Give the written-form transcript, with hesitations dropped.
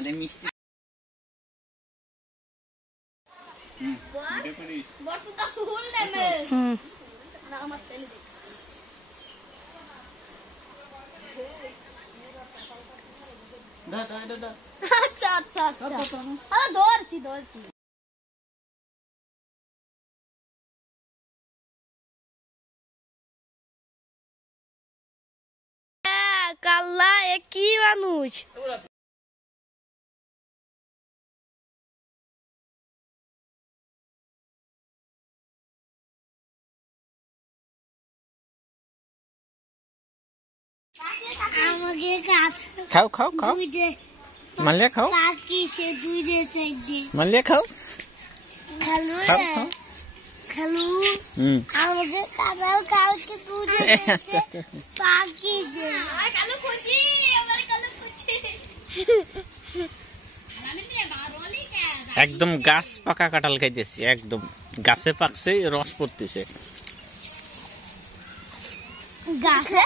আরে মিষ্টি ভিডিও করি বর্ষটা ফুল নেবে না আমার তেল দে দা আচ্ছা আচ্ছা আচ্ছা আরে ধরছি কাল্লা কি মানুষ খাও খাও খাও মালিয়া খাও মালিয়া খাও খাও খাও খালু আমাকে কালকে দুধ পাখি যে কালু খুঁজি আমার কালু খুঁজি একদম গাছ পাকা কাঁঠাল খাইতেছি একদম গাছে পাকছে রস পড়তেছে গাছে